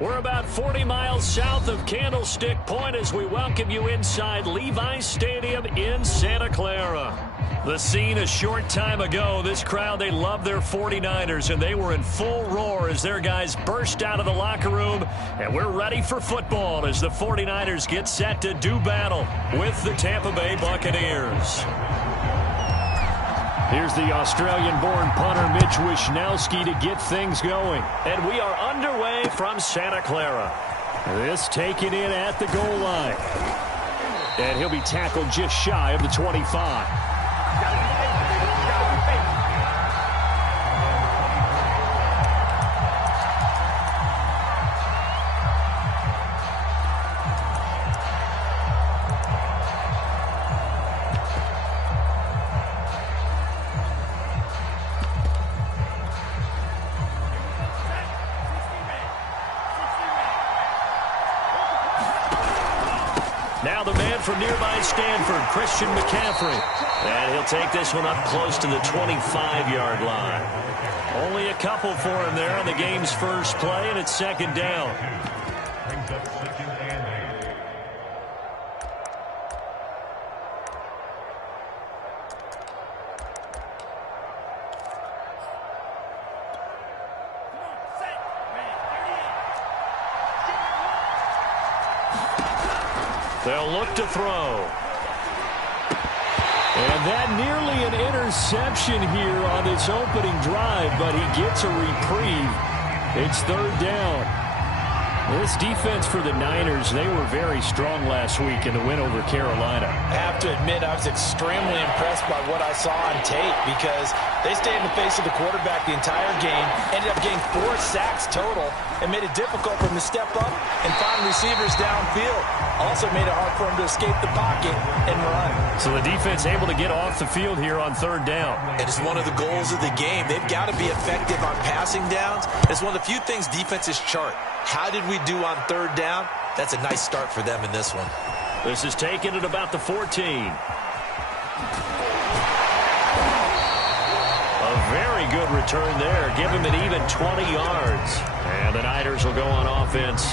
We're about 40 miles south of Candlestick Point as we welcome you inside Levi's Stadium in Santa Clara. The scene a short time ago, this crowd, they love their 49ers, and they were in full roar as their guys burst out of the locker room. And we're ready for football as the 49ers get set to do battle with the Tampa Bay Buccaneers. Here's the Australian-born punter Mitch Wishnowsky to get things going. And we are underway from Santa Clara. This taken in at the goal line. And he'll be tackled just shy of the 25. Now the man from nearby Stanford, Christian McCaffrey. And he'll take this one up close to the 25-yard line. Only a couple for him there on the game's first play, and it's second down. They'll look to throw. And that nearly an interception here on this opening drive, but he gets a reprieve. It's third down. This defense for the Niners, they were very strong last week in the win over Carolina. I have to admit, I was extremely impressed by what I saw on tape because they stayed in the face of the quarterback the entire game, ended up getting 4 sacks total, and made it difficult for him to step up and find receivers downfield. Also made it hard for him to escape the pocket and run. So the defense able to get off the field here on third down. And it's one of the goals of the game. They've got to be effective on passing downs. It's one of the few things defenses chart. How did we do on third down? That's a nice start for them in this one. This is taken at about the 14. A very good return there. Give him an even 20 yards. And the Niners will go on offense.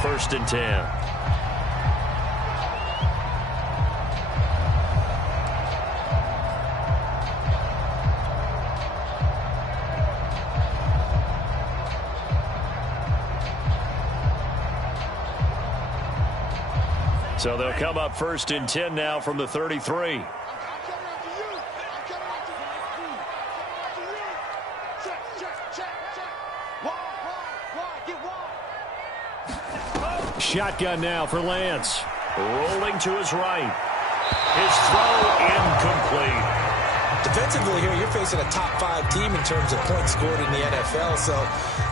First and 10. So they'll come up first and 10 now from the 33. Shotgun now for Lance. Rolling to his right. His throw incomplete. Defensively here, you're facing a top 5 team in terms of points scored in the NFL. So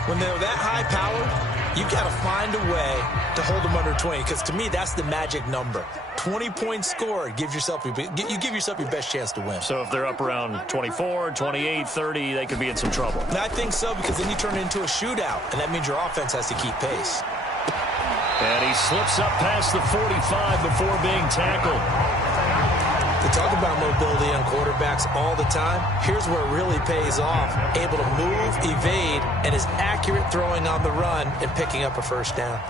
when they're that high-powered, you've got to find a way to hold them under 20. Because to me, that's the magic number. 20 points scored, you give yourself your best chance to win. So if they're up around 24, 28, 30, they could be in some trouble. And I think so, because then you turn it into a shootout, and that means your offense has to keep pace. And he slips up past the 45 before being tackled. They talk about mobility on quarterbacks all the time. Here's where it really pays off. Able to move, evade, and is accurate throwing on the run and picking up a first down.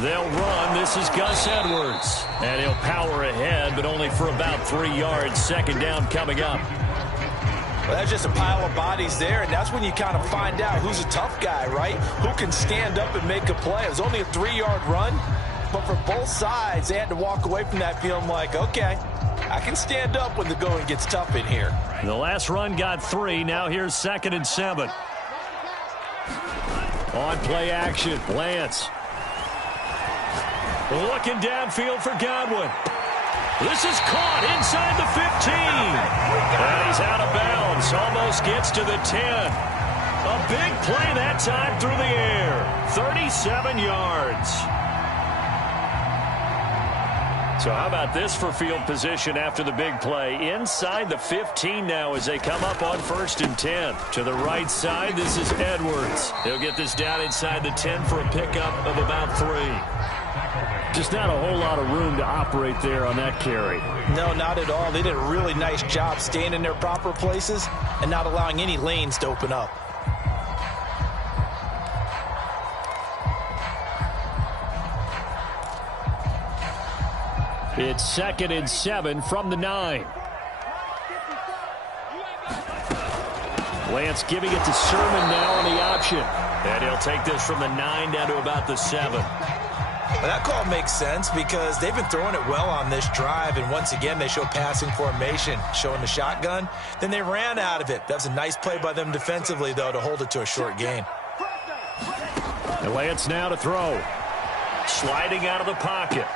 They'll run. This is Gus Edwards. And he'll power ahead, but only for about 3 yards. Second down coming up. Well, that's just a pile of bodies there, and that's when you kind of find out who's a tough guy, right? Who can stand up and make a play. It was only a 3-yard run, but for both sides, they had to walk away from that feeling like, okay, I can stand up when the going gets tough in here. The last run got 3. Now here's 2nd and 7. On play action, Lance. Looking downfield for Godwin. This is caught inside the 15. And he's out of bounds. Almost gets to the 10. A big play that time through the air. 37 yards. So how about this for field position after the big play? Inside the 15 now as they come up on 1st and 10. To the right side, this is Edwards. He'll get this down inside the 10 for a pickup of about 3. Just not a whole lot of room to operate there on that carry. No, not at all. They did a really nice job staying in their proper places and not allowing any lanes to open up. It's 2nd and 7 from the 9. Lance giving it to Sermon now on the option. And he'll take this from the 9 down to about the 7. Well, that call makes sense because they've been throwing it well on this drive, and once again they show passing formation, showing the shotgun. Then they ran out of it. That's a nice play by them defensively, though, to hold it to a short gain. And Lance now to throw. Sliding out of the pocket.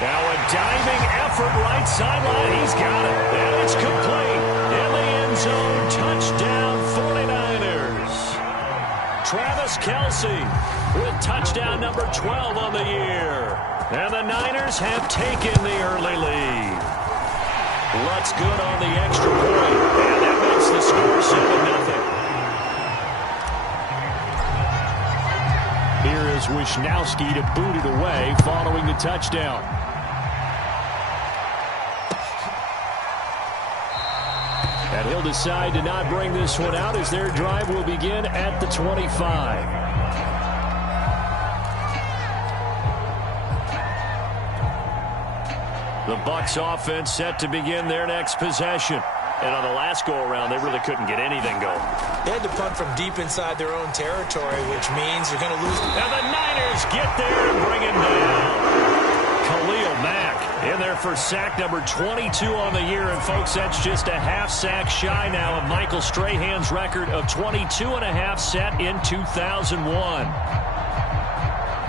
Now a diving effort right sideline. He's got it. And it's complete. In the end zone. Touchdown 49ers. Travis Kelce with touchdown number 12 on the year. And the Niners have taken the early lead. Lutz good on the extra point. And that makes the score 7-0. Here is Wisnowski to boot it away following the touchdown. And he'll decide to not bring this one out as their drive will begin at the 25. The Bucs offense set to begin their next possession. And on the last go-around, they really couldn't get anything going. They had to punt from deep inside their own territory, which means they're going to lose. And the Niners get there and bring him down. Khalil Mack in there for sack number 22 on the year. And, folks, that's just a half sack shy now of Michael Strahan's record of 22.5 set in 2001.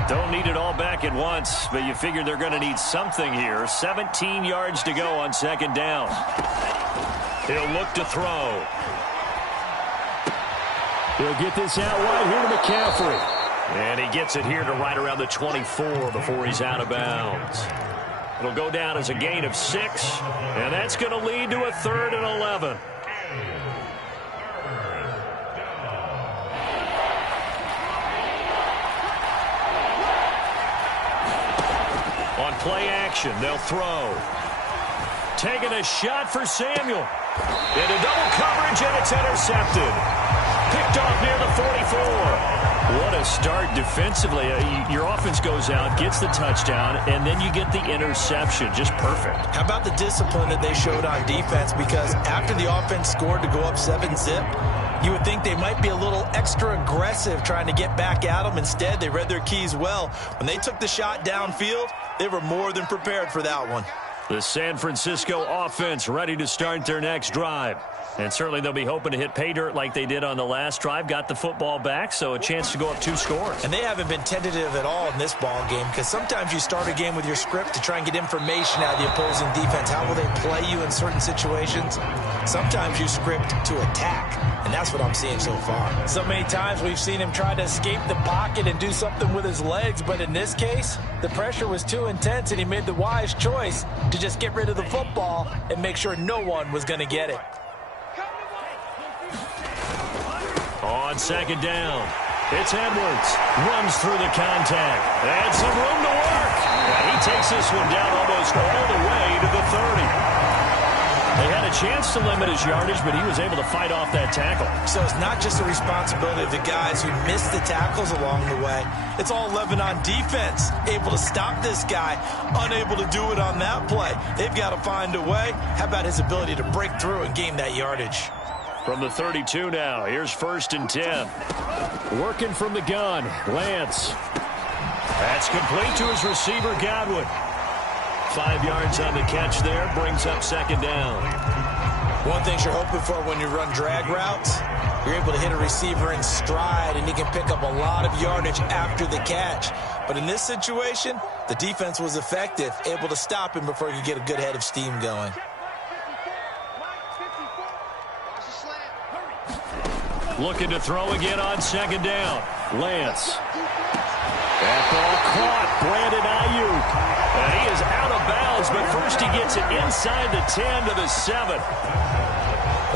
Don't need it all back at once, but you figure they're going to need something here. 17 yards to go on 2nd down. He'll look to throw. He'll get this out wide here to McCaffrey. And he gets it here to right around the 24 before he's out of bounds. It'll go down as a gain of 6, and that's going to lead to a 3rd and 11. On play action, they'll throw. Taking a shot for Samuel. Into double coverage, and it's intercepted. Picked off near the 44. What a start defensively. Your offense goes out, gets the touchdown, and then you get the interception. Just perfect. How about the discipline that they showed on defense? Because after the offense scored to go up 7-zip, you would think they might be a little extra aggressive trying to get back at them. Instead, they read their keys well. When they took the shot downfield, they were more than prepared for that one. The San Francisco offense ready to start their next drive. And certainly they'll be hoping to hit pay dirt like they did on the last drive. Got the football back, so a chance to go up 2 scores. And they haven't been tentative at all in this ball game, because sometimes you start a game with your script to try and get information out of the opposing defense. How will they play you in certain situations? Sometimes you script to attack, and that's what I'm seeing so far. So many times we've seen him try to escape the pocket and do something with his legs, but in this case, the pressure was too intense, and he made the wise choice to just get rid of the football and make sure no one was going to get it. On 2nd down, it's Edwards. Runs through the contact. And some room to work. And he takes this one down almost all the way to the 30. They had a chance to limit his yardage, but he was able to fight off that tackle. So it's not just the responsibility of the guys who missed the tackles along the way. It's all 11 on defense. Able to stop this guy. Unable to do it on that play. They've got to find a way. How about his ability to break through and gain that yardage? From the 32 now, here's 1st and 10. Working from the gun, Lance. That's complete to his receiver, Godwin. 5 yards on the catch there, brings up 2nd down. One thing you're hoping for when you run drag routes, you're able to hit a receiver in stride, and he can pick up a lot of yardage after the catch. But in this situation, the defense was effective, able to stop him before he could get a good head of steam going. Looking to throw again on 2nd down. Lance. That ball caught. Brandon Ayuk. And he is out of bounds, but first he gets it inside the 10 to the 7.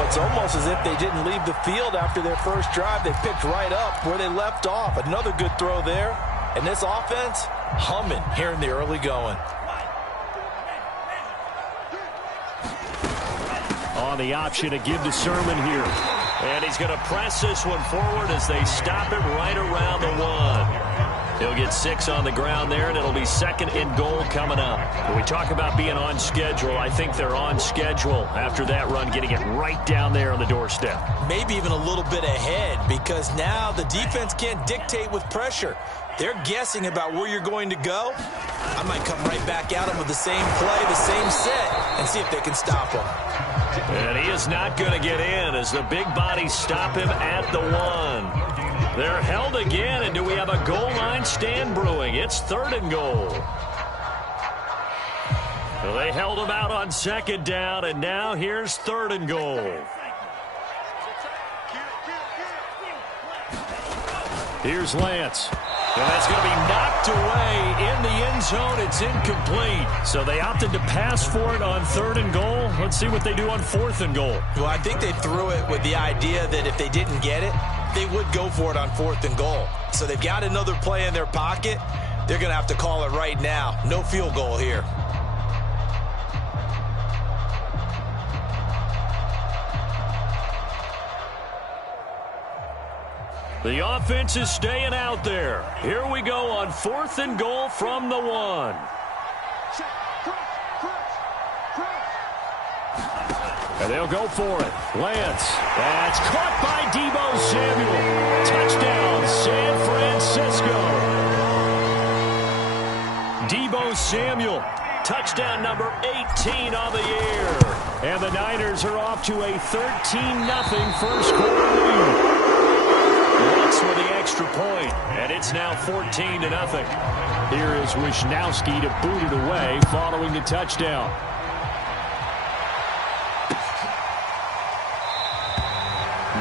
It's almost as if they didn't leave the field after their first drive. They picked right up where they left off. Another good throw there. And this offense, humming here in the early going. On the option to give to Sermon here. And he's going to press this one forward as they stop him right around the 1. He'll get 6 on the ground there, and it'll be 2nd and goal coming up. When we talk about being on schedule, I think they're on schedule after that run, getting it right down there on the doorstep. Maybe even a little bit ahead, because now the defense can't dictate with pressure. They're guessing about where you're going to go. I might come right back at them with the same play, the same set, and see if they can stop him. And he is not going to get in as the big bodies stop him at the 1. They're held again, and do we have a goal line stand brewing? It's 3rd and goal. So they held him out on 2nd down, and now here's 3rd and goal. Here's Lance. And that's going to be knocked away in the end zone. It's incomplete. So they opted to pass for it on 3rd and goal. Let's see what they do on 4th and goal. Well, I think they threw it with the idea that if they didn't get it, they would go for it on 4th and goal. So they've got another play in their pocket. They're going to have to call it right now. No field goal here. The offense is staying out there. Here we go on 4th and goal from the 1. And they'll go for it. Lance. That's caught by Deebo Samuel. Touchdown, San Francisco. Deebo Samuel. Touchdown number 18 on the year. And the Niners are off to a 13-0 first quarter lead. Lutz with the extra point, and it's now 14-0. Here is Wisnowski to boot it away following the touchdown.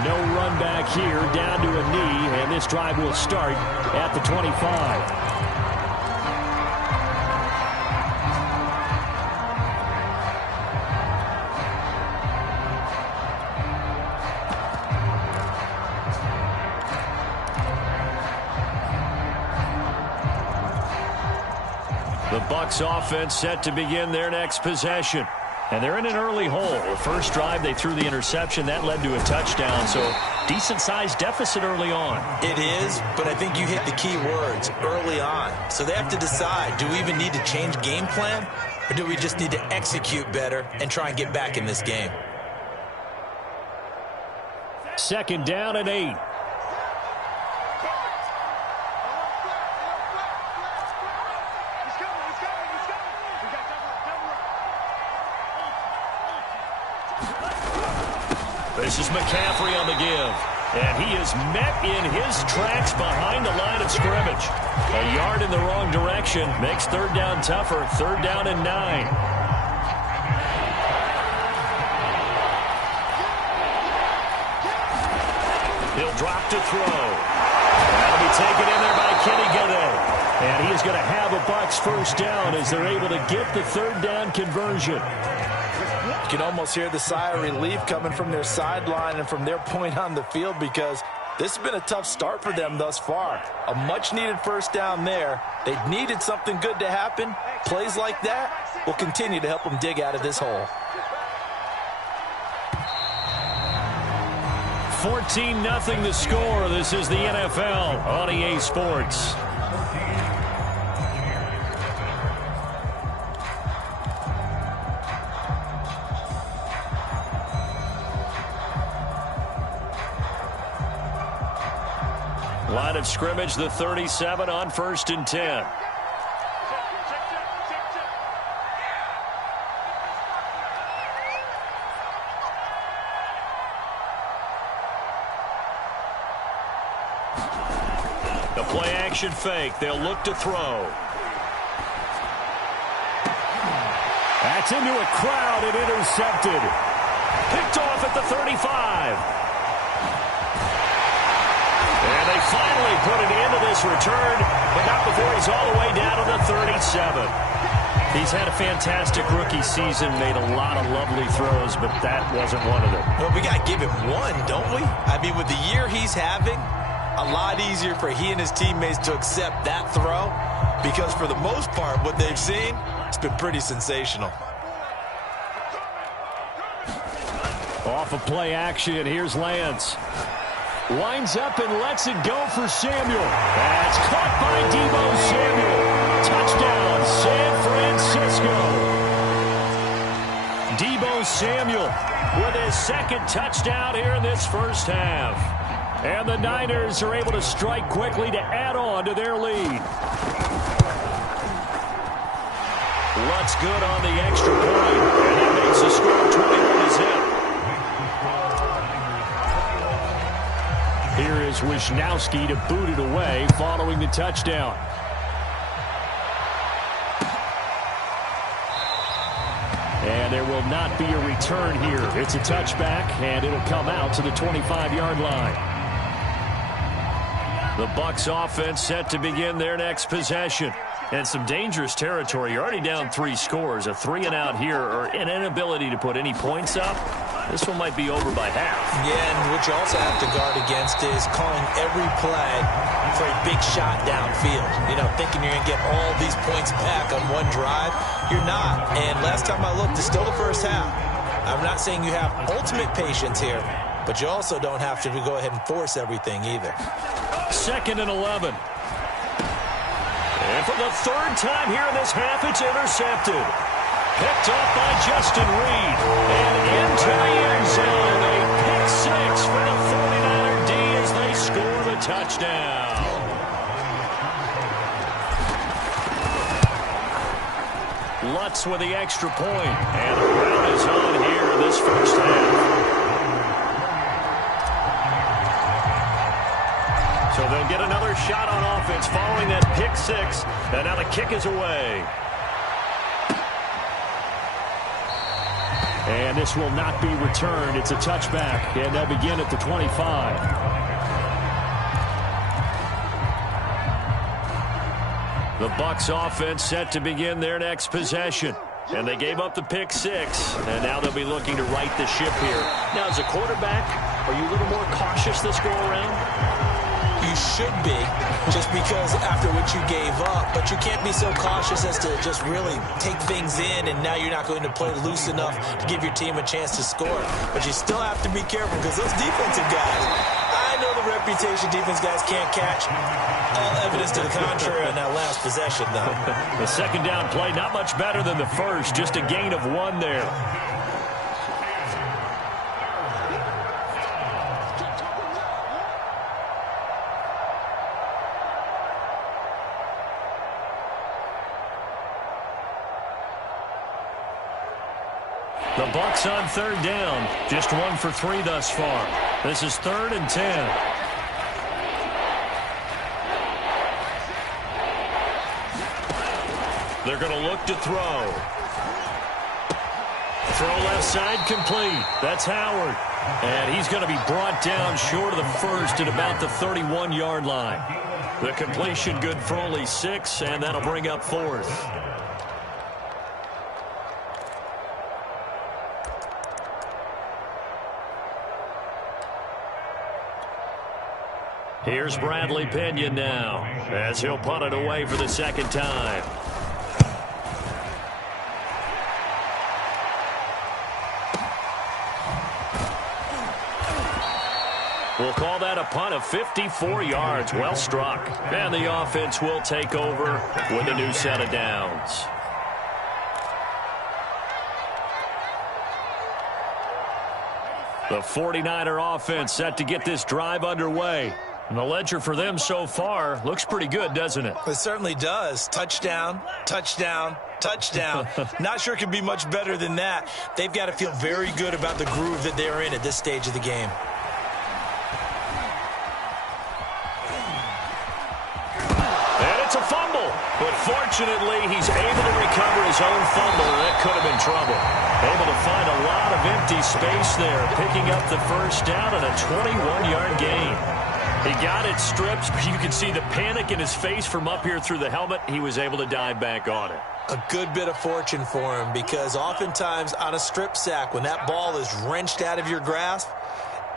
No run back here, down to a knee, and this drive will start at the 25. The Bucs offense set to begin their next possession. And they're in an early hole. The first drive, they threw the interception. That led to a touchdown, so decent-sized deficit early on. It is, but I think you hit the key words, early on. So they have to decide, do we even need to change game plan, or do we just need to execute better and try and get back in this game? 2nd down and 8. This is McCaffrey on the give. And he is met in his tracks behind the line of scrimmage. A yard in the wrong direction makes 3rd down tougher. 3rd down and 9. He'll drop to throw. That'll be taken in there by Kenny Galladay. And he is going to have a Bucs first down as they're able to get the 3rd down conversion. You can almost hear the sigh of relief coming from their sideline and from their point on the field, because this has been a tough start for them thus far. A much-needed first down there. They needed something good to happen. Plays like that will continue to help them dig out of this hole. 14-0 the score. This is the NFL on EA Sports. Line of scrimmage, the 37 on 1st and 10. The play action fake. They'll look to throw. That's into a crowd and intercepted. Picked off at the 35. And they finally put an end to this return, but not before he's all the way down to the 37. He's had a fantastic rookie season, made a lot of lovely throws, but that wasn't one of them. Well, we got to give him one, don't we? I mean, with the year he's having, a lot easier for he and his teammates to accept that throw because for the most part, what they've seen, it's been pretty sensational. Off of play action, here's Lance. Winds up and lets it go for Samuel. That's caught by Deebo Samuel. Touchdown, San Francisco. Deebo Samuel with his second touchdown here in this first half. And the Niners are able to strike quickly to add on to their lead. Lutz good on the extra point. And that makes the score 21-0. Here is Wisnowski to boot it away following the touchdown. And there will not be a return here. It's a touchback, and it'll come out to the 25-yard line. The Bucs offense set to begin their next possession. And some dangerous territory. You're already down 3 scores. A 3-and-out here or an inability to put any points up. This one might be over by half. Yeah, and what you also have to guard against is calling every play for a big shot downfield. You know, thinking you're going to get all these points back on one drive. You're not. And last time I looked, it's still the first half. I'm not saying you have ultimate patience here, but you also don't have to go ahead and force everything either. 2nd and 11. And for the third time here in this half, it's intercepted. Picked off by Justin Reed. And into the end zone. A pick 6 for the 49er D as they score the touchdown. Lutz with the extra point. And the crowd is on here in this first half. So they'll get another shot on offense following that pick 6. And now the kick is away. And this will not be returned. It's a touchback. And they'll begin at the 25. The Bucs offense set to begin their next possession. And they gave up the pick 6. And now they'll be looking to right the ship here. Now, as a quarterback, are you a little more cautious this go around? You should be, just because after what you gave up, but you can't be so cautious as to just really take things in, and now you're not going to play loose enough to give your team a chance to score. But you still have to be careful because those defensive guys, I know the reputation defense guys can't catch. All evidence to the contrary on that last possession, though. The second down play, not much better than the first, just a gain of 1 there. The Bucs on 3rd down. Just 1 for 3 thus far. This is 3rd and 10. They're going to look to throw. Throw left side complete. That's Howard. And he's going to be brought down short of the first at about the 31-yard line. The completion good for only 6, and that'll bring up 4th. Here's Bradley Pinion now as he'll punt it away for the second time. We'll call that a punt of 54 yards. Well struck. And the offense will take over with a new set of downs. The 49er offense set to get this drive underway. And the ledger for them so far looks pretty good, doesn't it? It certainly does. Touchdown, touchdown, touchdown. Not sure it can be much better than that. They've got to feel very good about the groove that they're in at this stage of the game. And it's a fumble. But fortunately, he's able to recover his own fumble, and that could have been trouble. Able to find a lot of empty space there, picking up the first down and a 21-yard gain. He got it stripped. You can see the panic in his face from up here through the helmet. He was able to dive back on it. A good bit of fortune for him because oftentimes on a strip sack, when that ball is wrenched out of your grasp,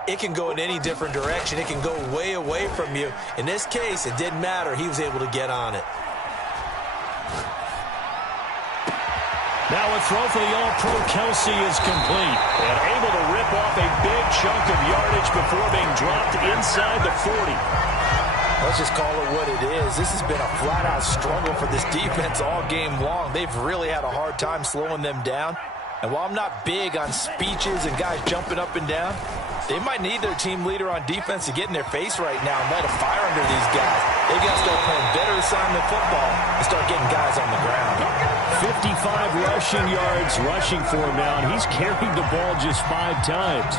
it can go in any different direction. It can go way away from you. In this case, it didn't matter. He was able to get on it. Now a throw for the All-Pro Kelsey is complete. And able to rip off a big chunk of yardage before being dropped inside the 40. Let's just call it what it is. This has been a flat-out struggle for this defense all game long. They've really had a hard time slowing them down. And while I'm not big on speeches and guys jumping up and down, they might need their team leader on defense to get in their face right now and light a fire under these guys. They've got to start playing better assignment football and start getting guys on the ground. 55 rushing yards rushing for him now, and he's carried the ball just 5 times.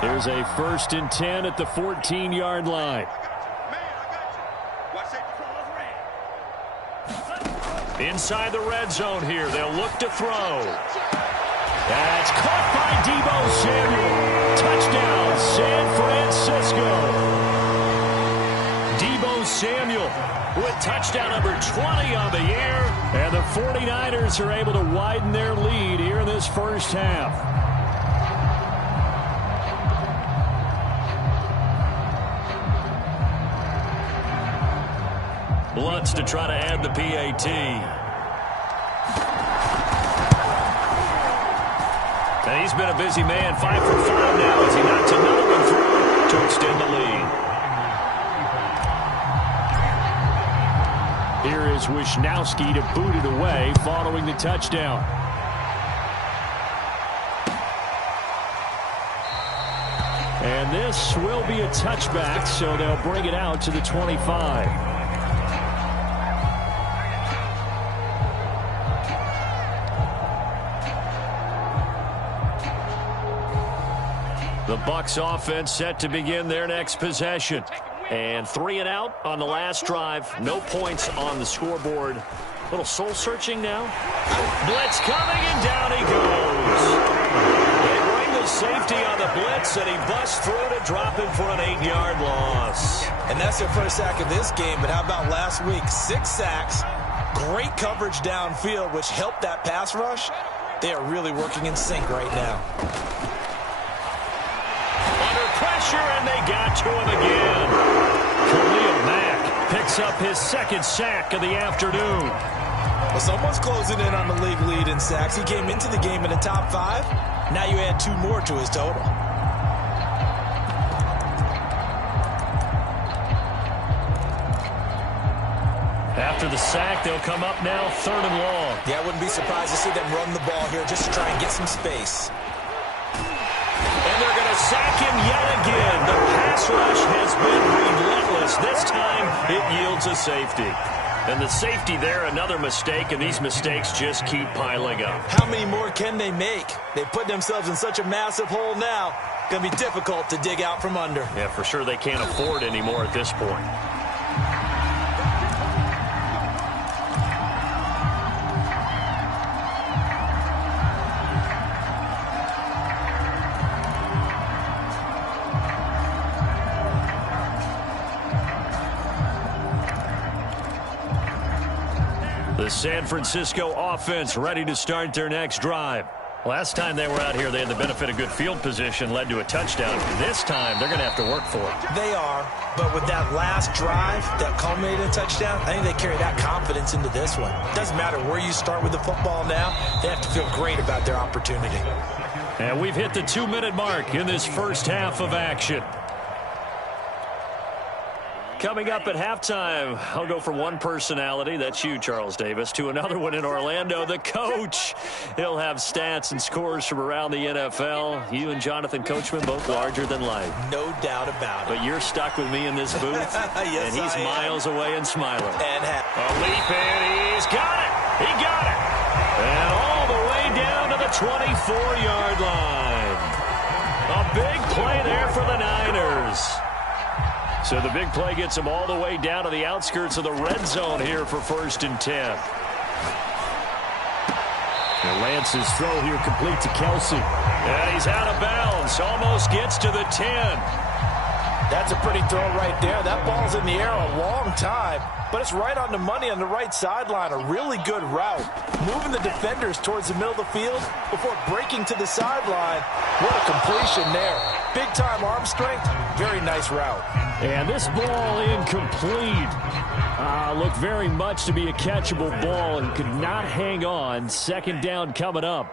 Here's a 1st and 10 at the 14-yard line. Inside the red zone here. They'll look to throw. That's caught by Deebo Samuel. Touchdown, San Francisco. Deebo Samuel with touchdown number 20 on the year. And the 49ers are able to widen their lead here in this first half. Lutz to try to add the PAT. And he's been a busy man. 5 for 5 now as he knocks another one through to extend the lead. Here is Wisnowski to boot it away following the touchdown. And this will be a touchback, so they'll bring it out to the 25. The Bucs offense set to begin their next possession. And 3 and out on the last drive. No points on the scoreboard. A little soul-searching now. Blitz coming, and down he goes. They bring the safety on the blitz, and he busts through to drop him for an 8-yard loss. And that's their first sack of this game, but how about last week? 6 sacks, great coverage downfield, which helped that pass rush. They are really working in sync right now. Pressure, and they got to him again. Khalil Mack picks up his 2nd sack of the afternoon. Well, someone's closing in on the league lead in sacks. He came into the game in the top 5. Now you add 2 more to his total. After the sack, they'll come up now 3rd and long. Yeah, I wouldn't be surprised to see them run the ball here just to try and get some space. And they're going to sack him yet again. The pass rush has been relentless. This time, it yields a safety. And the safety there, another mistake, and these mistakes just keep piling up. How many more can they make? They put themselves in such a massive hole now. Going to be difficult to dig out from under. Yeah, for sure they can't afford anymore at this point. The San Francisco offense ready to start their next drive. Last time they were out here, they had the benefit of good field position, led to a touchdown. This time, they're going to have to work for it. They are, but with that last drive that culminated in a touchdown, I think they carry that confidence into this one. It doesn't matter where you start with the football now. They have to feel great about their opportunity. And we've hit the 2-minute mark in this first half of action. Coming up at halftime, I'll go from one personality, that's you, Charles Davis, to another one in Orlando, the coach. He'll have stats and scores from around the NFL. You and Jonathan Coachman, both larger than life. No doubt about it. But you're stuck with me in this booth, yes, and he's miles away and smiling. And a leap in, he's got it. He got it. And all the way down to the 24-yard line. A big play there for the Niners. So the big play gets him all the way down to the outskirts of the red zone here for 1st and 10. And Lance's throw here complete to Kelsey. And he's out of bounds. Almost gets to the 10. That's a pretty throw right there. That ball's in the air a long time, but it's right on the money on the right sideline. A really good route. Moving the defenders towards the middle of the field before breaking to the sideline. What a completion there. Big-time arm strength. Very nice route. And this ball incomplete. Looked very much to be a catchable ball and could not hang on. Second down coming up.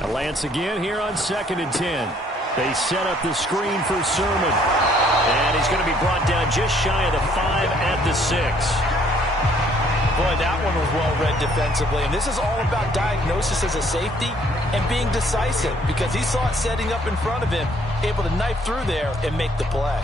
A Lance again here on 2nd and 10. They set up the screen for Sermon. And he's going to be brought down just shy of the 5 at the 6. Boy, that one was well read defensively. And this is all about diagnosis as a safety and being decisive, because he saw it setting up in front of him, able to knife through there and make the play.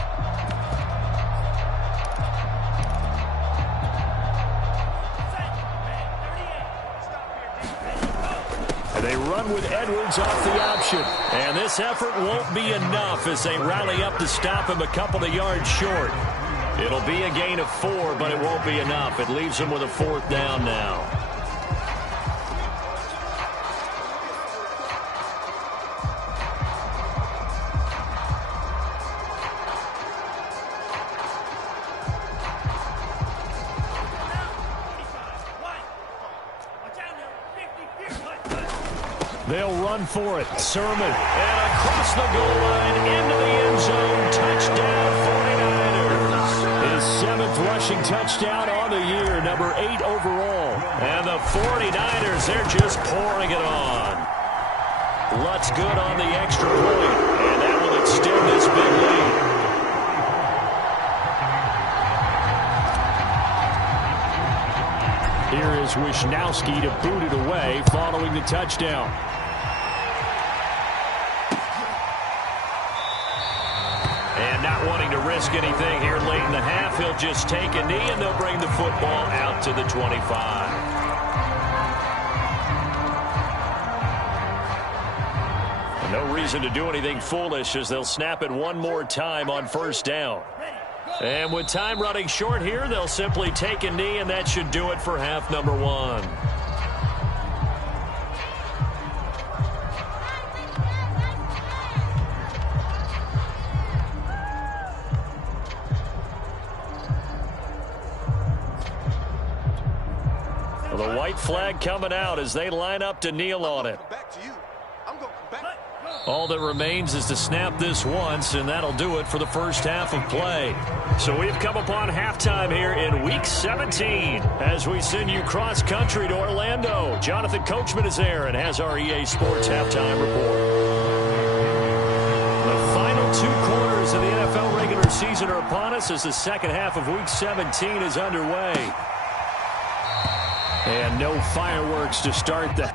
They run with Edwards off the option. And this effort won't be enough as they rally up to stop him a couple of yards short. It'll be a gain of 4, but it won't be enough. It leaves him with a 4th down now. They'll run for it. Sermon. And across the goal line into the end zone. Touchdown 49ers. His 7th rushing touchdown on the year. Number 8 overall. And the 49ers, they're just pouring it on. Lutz good on the extra point. And that will extend this big lead. Here is Wisnowski to boot it away following the touchdown. And not wanting to risk anything here late in the half, he'll just take a knee and they'll bring the football out to the 25. No reason to do anything foolish as they'll snap it one more time on 1st down. And with time running short here, they'll simply take a knee, and that should do it for half number 1. Well, the white flag coming out as they line up to kneel on it. All that remains is to snap this once, and that'll do it for the first half of play. So we've come upon halftime here in Week 17 as we send you cross-country to Orlando. Jonathan Coachman is there and has our EA Sports halftime report. The final 2 quarters of the NFL regular season are upon us as the second half of Week 17 is underway. And no fireworks to start the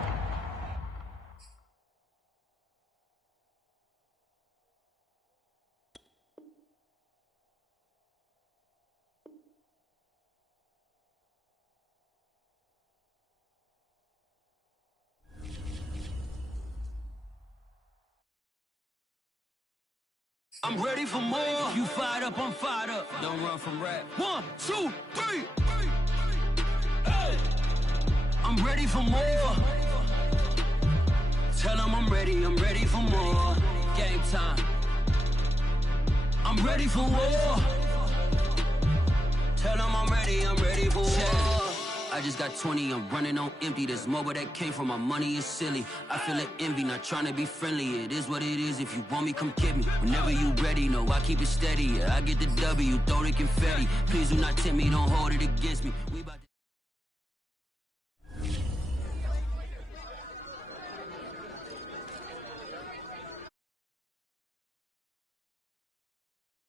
I'm ready for more. You fired up, I'm fired up. Don't run from rap. 1, 2, 3. Hey. I'm ready for more. Tell them I'm ready for more. Game time. I'm ready for war. Tell them I'm ready for war. I just got 20, I'm running on empty. This mobile that came from my money is silly. I feel it envy, not trying to be friendly. It is what it is, if you want me, come get me. Whenever you ready, no, I keep it steady. Yeah, I get the W, throw the confetti. Please do not tempt me, don't hold it against me. We about to